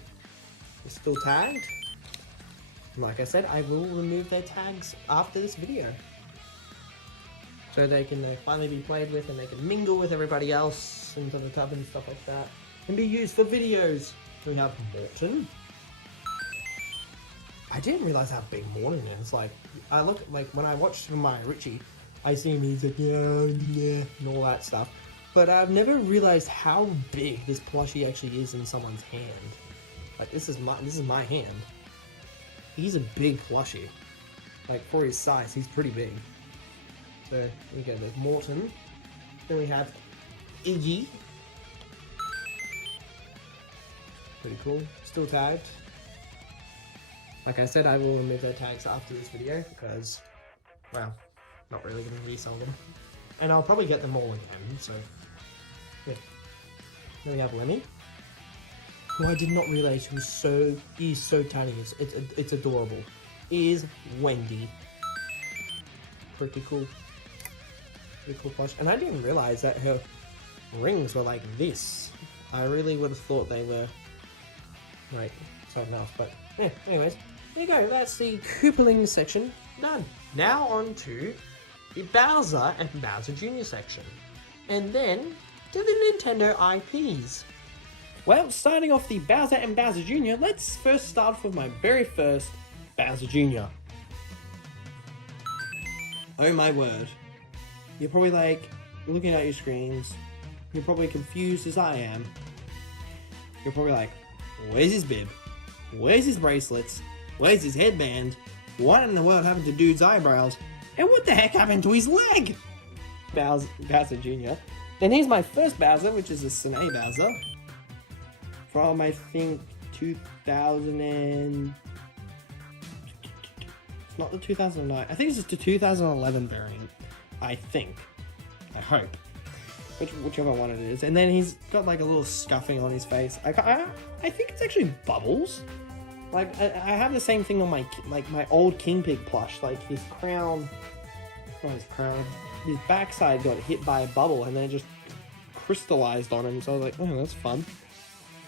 He's still tagged. Like I said, I will remove their tags after this video. So they can finally be played with and they can mingle with everybody else into the tub and stuff like that. And be used for videos. We have Morton. I didn't realize how big Morton is. Like, I look, like, when I watch Super Mario Richie, I see him, he's like, yeah, and all that stuff. But I've never realized how big this plushie actually is in someone's hand. Like, this is my hand. He's a big plushie. Like, for his size, he's pretty big. So, we go with Morton. Then we have Iggy. Pretty cool. Still tagged. Like I said, I will remove their tags after this video because, well, not really going to resell them. And I'll probably get them all again, so, yeah. Then we have Lemmy. Who I did not realize he's so tiny. It's adorable. Is Wendy. Pretty cool. Pretty cool plush. And I didn't realize that her rings were like this. I really would have thought they were like something else, but yeah, anyways. There you go, that's the Koopaling section done. Now on to the Bowser and Bowser Jr. section. And then to the Nintendo IPs. Well, starting off the Bowser and Bowser Jr., let's first start off with my very first Bowser Jr. Oh my word. You're probably like, looking at your screens, you're probably confused as I am. You're probably like, where's his bib? Where's his bracelets? Where's his headband? What in the world happened to dude's eyebrows? And what the heck happened to his leg? Bowser Jr. Then here's my first Bowser, which is a Sine Bowser. From, I think, 2000 and... It's not the 2009. I think it's just the 2011 variant. I think. I hope. Whichever one it is. And then he's got like a little scuffing on his face. I think it's actually bubbles. Like, I have the same thing on my old King Pig plush. Like, his crown... Not his crown. His backside got hit by a bubble and then it just crystallized on him. So I was like, oh, that's fun.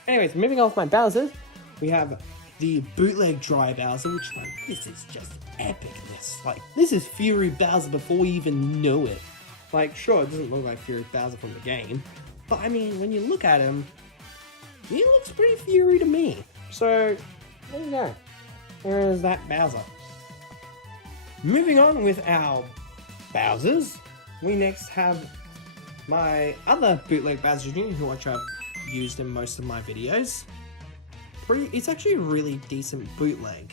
Anyways, moving off my Bowsers, we have the bootleg dry Bowser, which, like, this is just epicness. Like, this is Fury Bowser before we even know it. Like, sure, it doesn't look like Fury Bowser from the game, but I mean, when you look at him, he looks pretty Fury to me. So, there you go. There's that Bowser. Moving on with our Bowsers, we next have my other bootleg Bowser Jr., which I've used in most of my videos. It's actually a really decent bootleg.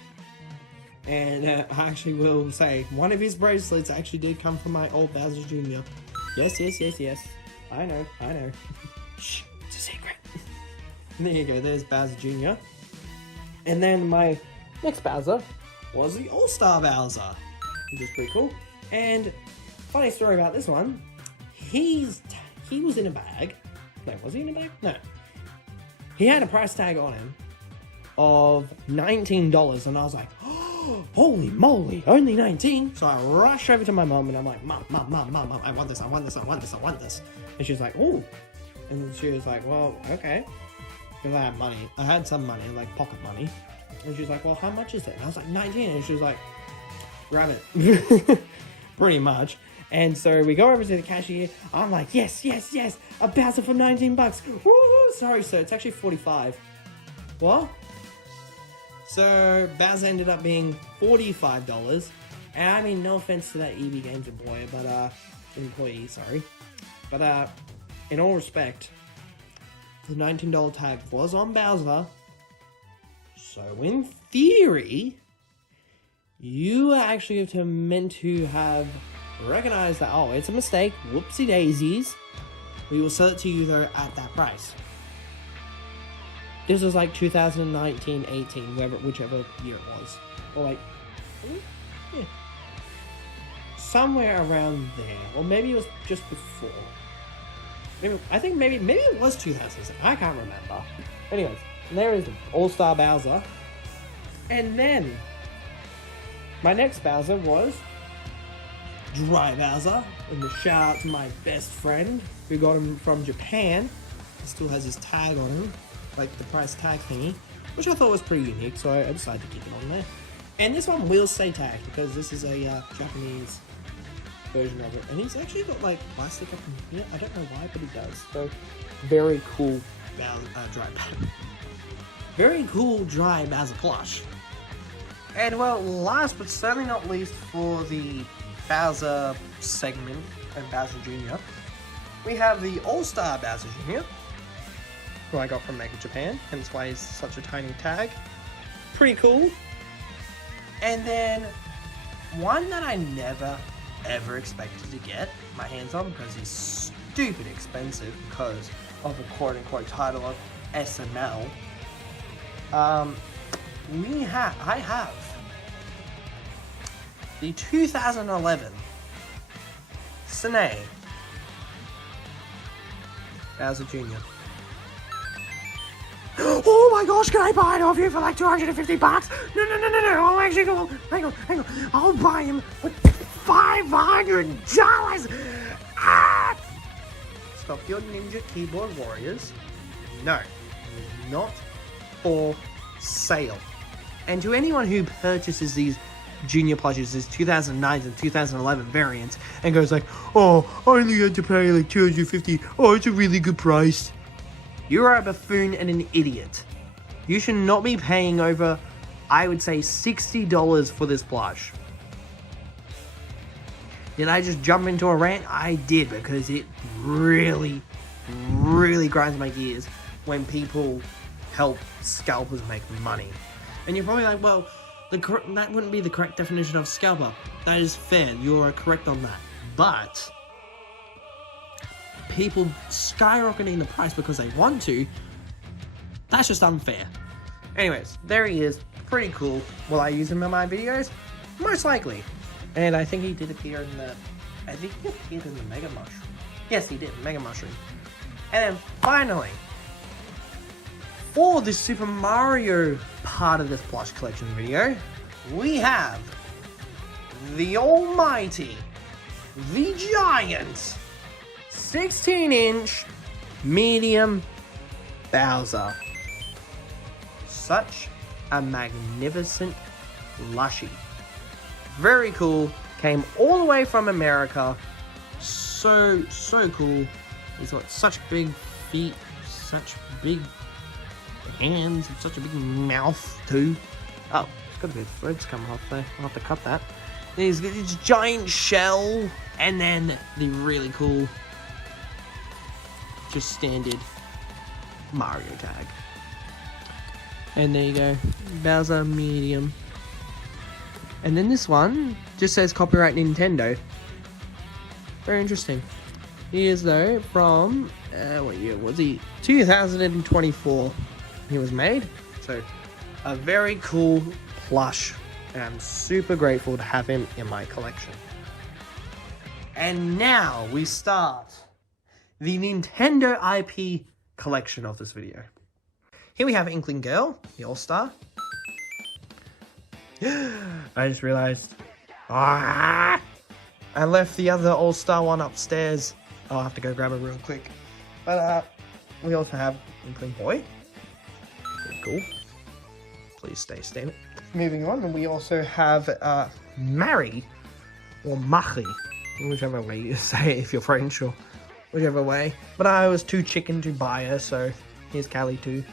And I actually will say, one of his bracelets actually did come from my old Bowser Jr. Yes. I know. Shh, it's a secret. There you go, there's Bowser Jr. And then my next Bowser was the All-Star Bowser, which is pretty cool. And funny story about this one, he was in a bag. No, was he in a bag? No. He had a price tag on him of $19, and I was like, oh, holy moly, only 19. So I rush over to my mom and I'm like, Mom, I want this. And she's like, oh. And she was like, well, okay. Because I had money. I had some money, like pocket money. And she's like, well, how much is it? And I was like, 19. And she was like, grab it. Pretty much. And so we go over to the cashier. I'm like, yes, a Bowser for 19 bucks. Woo, sorry, sir, it's actually 45. What? So Bowser ended up being $45. And I mean, no offense to that EB Games employee, but employee, sorry. But in all respect, the $19 tag was on Bowser. So in theory, you actually meant to have recognized that, oh, it's a mistake, whoopsie daisies. We will sell it to you though at that price. This was like 2019, 18, whichever year it was. Or like, yeah. Somewhere around there. Or maybe it was just before. I think maybe it was 2006. I can't remember. Anyways, there is All-Star Bowser. And then My next Bowser was Dry Bowser, and a shout out to my best friend who got him from Japan. He still has his tag on him, like the price tag thingy, which I thought was pretty unique, so I decided to keep it on there. And this one will stay tagged because this is a Japanese version of it, and he's actually got like plastic up in here. I don't know why, but he does. So very cool dry Bowser. Very cool dry Bowser plush. And well, last but certainly not least for the Bowser segment and Bowser Jr., we have the All-Star Bowser Jr., who I got from Mega Japan, hence why he's such a tiny tag. Pretty cool. And then one that I never ever expected to get my hands on because he's stupid expensive because of the quote-unquote title of SML. I have the 2011 Sine Bowser Jr. Oh my gosh, can I buy it off you for like 250 bucks? No, I'll actually go, hang on. I'll buy him for $500. Ah! Stop your ninja keyboard warriors. No, not for sale. And to anyone who purchases these Junior plushes, these 2009 and 2011 variants, and goes like, oh, I only had to pay like 250. Oh, it's a really good price. You are a buffoon and an idiot. You should not be paying over, I would say, $60 for this plush. Did I just jump into a rant? I did, because it really, really grinds my gears when people help scalpers make money. And you're probably like, well, that wouldn't be the correct definition of scalper. That is fair. You are correct on that. But people skyrocketing the price because they want to, that's just unfair. Anyways, there he is. Pretty cool. Will I use him in my videos? Most likely. And I think he did appear in the... Mega Mushroom. Yes, he did. Mega Mushroom. And then finally, for the Super Mario part of this plush collection video, we have the almighty, the giant, 16-inch medium Bowser. Such a magnificent plushie. Very cool. Came all the way from America. So cool. He's got such big feet, such big hands, and such a big mouth too. Oh, it's got a bit of threads coming off there. I'll have to cut that. Then he's got his giant shell, and then the really cool, just standard Mario tag. And there you go, Bowser medium. And then this one just says copyright Nintendo. Very interesting. He is though from, what year was he? 2024 he was made. So a very cool plush, and I'm super grateful to have him in my collection. And now we start the Nintendo IP collection of this video. Here we have Inkling Girl, the All-Star. I just realized, I left the other All-Star one upstairs. I'll have to go grab it real quick. But we also have Inkling Boy. Pretty cool. Please stay standing. Moving on, and we also have Mari, or Machi, whichever way you say it if you're French, or whichever way. But I was too chicken to buy her, so here's Callie too.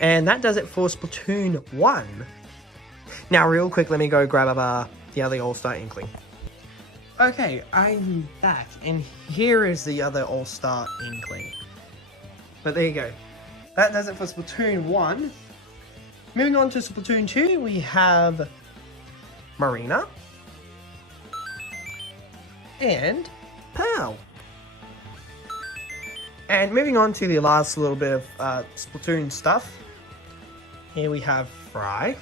And that does it for Splatoon 1. Now, real quick, let me go grab the other All-Star Inkling. Okay, I'm back, and here is the other All-Star Inkling. But there you go. That does it for Splatoon 1. Moving on to Splatoon 2, we have Marina and Pearl. And moving on to the last little bit of Splatoon stuff, here we have Fry.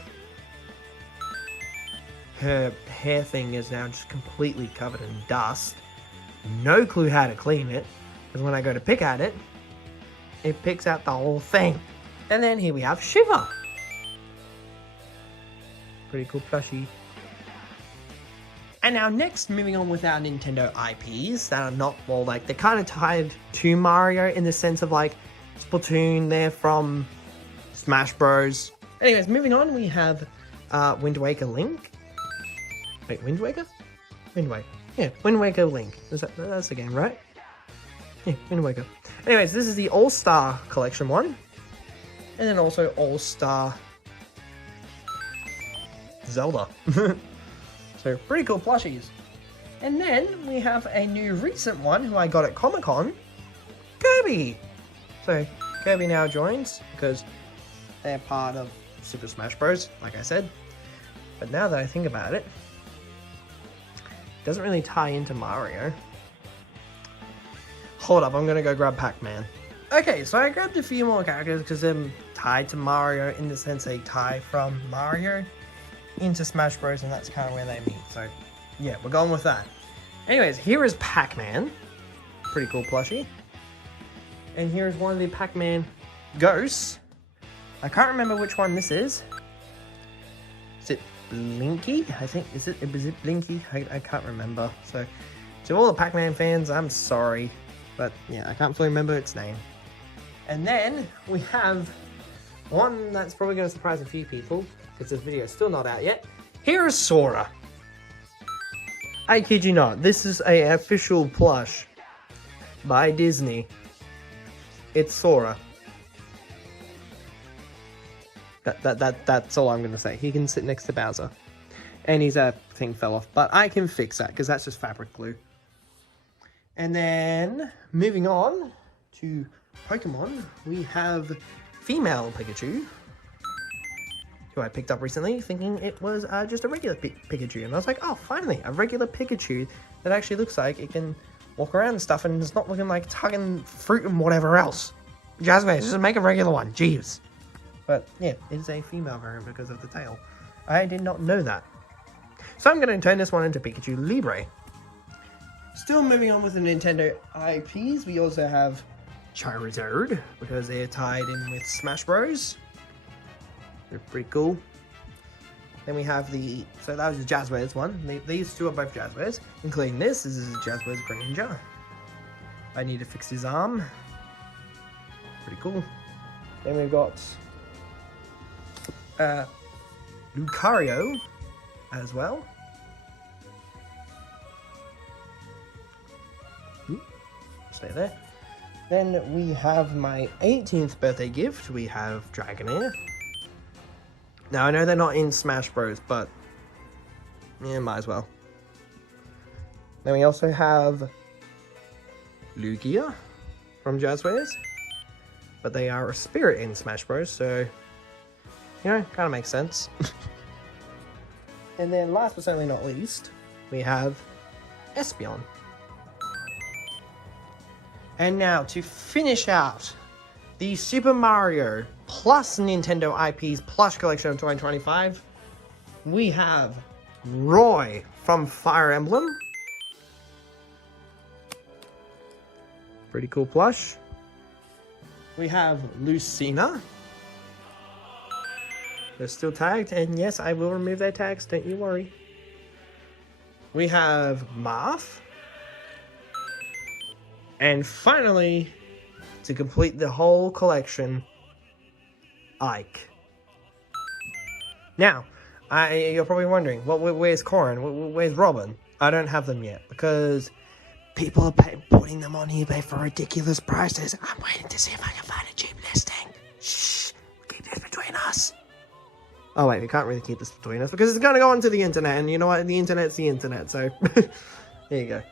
Her hair thing is now just completely covered in dust. No clue how to clean it, because when I go to pick at it, it picks out the whole thing. And then here we have Shiva. Pretty cool plushie. And now next, moving on with our Nintendo IPs that are not, well, like, they're kind of tied to Mario in the sense of, like, Splatoon, they're from Smash Bros. Anyways, moving on, we have Wind Waker Link. Wait, Wind Waker? Wind Waker. Yeah, Wind Waker Link. That's the game, right? Yeah, Wind Waker. Anyways, this is the All-Star Collection one. And then also All-Star Zelda. So, pretty cool plushies. And then we have a new recent one who I got at Comic-Con. Kirby! So, Kirby now joins because they're part of Super Smash Bros, like I said. But now that I think about it, it doesn't really tie into Mario. Hold up, I'm gonna go grab Pac-Man. Okay, so I grabbed a few more characters because they're tied to Mario in the sense they tie from Mario into Smash Bros, and that's kind of where they meet. So, yeah, we're going with that. Anyways, here is Pac-Man. Pretty cool plushie. And here is one of the Pac-Man ghosts. I can't remember which one this is. Is it Blinky? I think, is it Blinky? I can't remember. So, to all the Pac-Man fans, I'm sorry. But, yeah, I can't fully remember its name. And then, we have one that's probably going to surprise a few people, because this video is still not out yet. Here is Sora. I kid you not, this is an official plush by Disney. It's Sora. That's all I'm going to say. He can sit next to Bowser. And his thing fell off, but I can fix that, because that's just fabric glue. And then, moving on to Pokemon, we have female Pikachu, who I picked up recently, thinking it was just a regular Pikachu. And I was like, oh, finally, a regular Pikachu that actually looks like it can walk around and stuff, and it's not looking like tugging fruit and whatever else. Jazzwares, just make a regular one, jeez. But, yeah, it's a female variant because of the tail. I did not know that. So I'm going to turn this one into Pikachu Libre. Still moving on with the Nintendo IPs, we also have Charizard, because they're tied in with Smash Bros. They're pretty cool. Then we have so that was the Jazzwares one. These two are both Jazzwares, including this. This is Jazzwares Granger. I need to fix his arm. Pretty cool. Then we've got Lucario as well. Stay there. Then we have my 18th birthday gift. We have Dragonair. Now, I know they're not in Smash Bros, but yeah, might as well. Then we also have Lugia from Jazzwares, but they are a spirit in Smash Bros, so, you know, kind of makes sense. And then last but certainly not least, we have Espeon. And now, to finish out the Super Mario plus Nintendo IPs Plush Collection of 2025, we have Roy from Fire Emblem. Pretty cool plush. We have Lucina. They're still tagged, and yes, I will remove their tags, don't you worry. We have Marth. And finally, to complete the whole collection, Ike. Now, you're probably wondering, well, where's Corin? Where's Robin? I don't have them yet, because people are putting them on eBay for ridiculous prices. I'm waiting to see if I can find a cheap listing. Shh, keep this between us. Oh wait, we can't really keep this between us, because it's going to go onto the internet, and you know what? The internet's the internet, so there you go.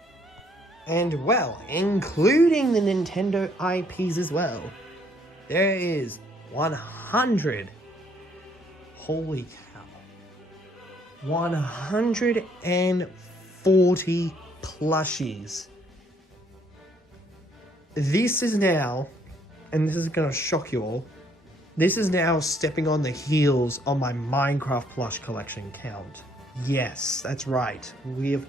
And, well, including the Nintendo IPs as well, there is 100, holy cow, 140 plushies. This is now, and this is going to shock you all, this is now stepping on the heels of my Minecraft plush collection count. Yes, that's right. We have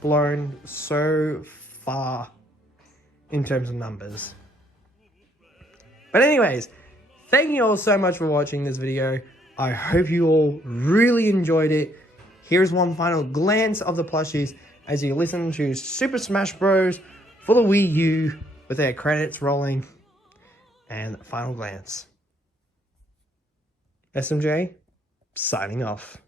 blown so far in terms of numbers. But anyways, thank you all so much for watching this video. I hope you all really enjoyed it. Here's one final glance of the plushies as you listen to Super Smash Bros. For the Wii U with their credits rolling. And final glance. SMJ, signing off.